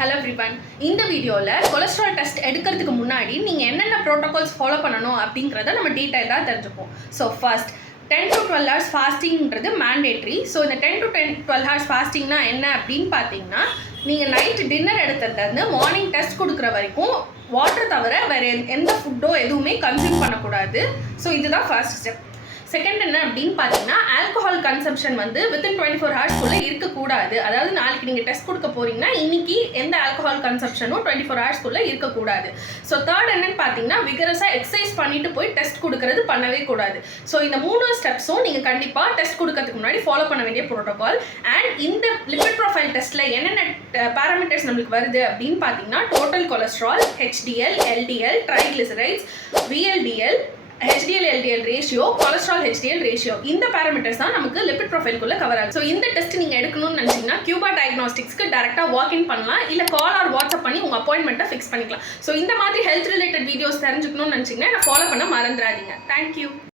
Hello everyone. இந்த வீடியோல cholesterol test எடுக்கிறதுக்கு முன்னாடி நீங்க என்னென்ன புரோட்டோகால்ஸ் ஃபாலோ பண்ணணும் அப்படிங்கறத நம்ம டீடைலா தெரிஞ்சுப்போம். ஸோ ஃபர்ஸ்ட் 10 to 12 hours ஃபாஸ்டிங்ன்றது மேண்டேட்ரி. ஸோ இந்த 10 to 12 hours ஃபாஸ்டிங்னா என்ன அப்படின்னு பார்த்தீங்கன்னா நீங்கள் நைட் டின்னர் எடுத்ததுலேருந்து மார்னிங் டெஸ்ட் கொடுக்குற வரைக்கும் வாட்டர் தவிர வேறு எந்த ஃபுட்டோ எதுவுமே கன்சியூம் பண்ணக்கூடாது. ஸோ இதுதான் ஃபர்ஸ்ட் ஸ்டெப். செகண்ட் என்ன அப்படின்னு பார்த்தீங்கன்னா ஆல்கஹால் கன்சம்ஷன் வந்து வித்தின் 24 ஹவர்ஸ்க்குள்ளே இருக்கக்கூடாது. அதாவது நாளைக்கு நீங்கள் டெஸ்ட் கொடுக்க போறீங்கன்னா இன்னைக்கு எந்த ஆல்கஹால் கன்சம்ஷனும் 24 ஹவர்ஸ்க்குள்ளே இருக்கக்கூடாது. ஸோ தேர்ட் என்னன்னு பார்த்தீங்கன்னா விகரஸாக எக்ஸசைஸ் பண்ணிட்டு போய் டெஸ்ட் கொடுக்கறது பண்ணவே கூடாது. ஸோ இந்த 3 ஸ்டெப்ஸும் நீங்கள் கண்டிப்பாக டெஸ்ட் கொடுக்கறதுக்கு முன்னாடி ஃபாலோ பண்ண வேண்டிய ப்ரோட்டோகால். அண்ட் இந்த லிபிட் ப்ரொஃபைல் டெஸ்ட்டில் என்னென்ன பேராமீட்டர்ஸ் நம்மளுக்கு வருது அப்படின்னு பார்த்தீங்கன்னா total cholesterol, HDL, LDL, triglycerides, VLDL, HDL LDL ratio, cholesterol HDL ratio, இந்த பேராமீட்டர்ஸ் தான் நமக்கு லிபிட் ப்ரொஃபைல்குள்ள கவர் ஆகும். ஸோ இந்த டெஸ்ட் நீங்கள் எடுக்கணும்னு நினச்சிங்கன்னா கியூபா டயக்னாஸ்டிக்ஸ்க்கு டேரெக்டாக வாக்இன் பண்ணலாம், இல்லை கால் ஆர் வாட்ஸ்அப் பண்ணி உங்கள் அப்பாயின்மெண்ட்டை ஃபிக்ஸ் பண்ணிக்கலாம். ஸோ இந்த மாதிரி ஹெல்த் ரிலேட்டட் வீடியோஸ் தெரிஞ்சுக்கணும்னு நினச்சிங்கன்னா ஃபாலோ பண்ண மறந்துடாதீங்க. தேங்க்யூ.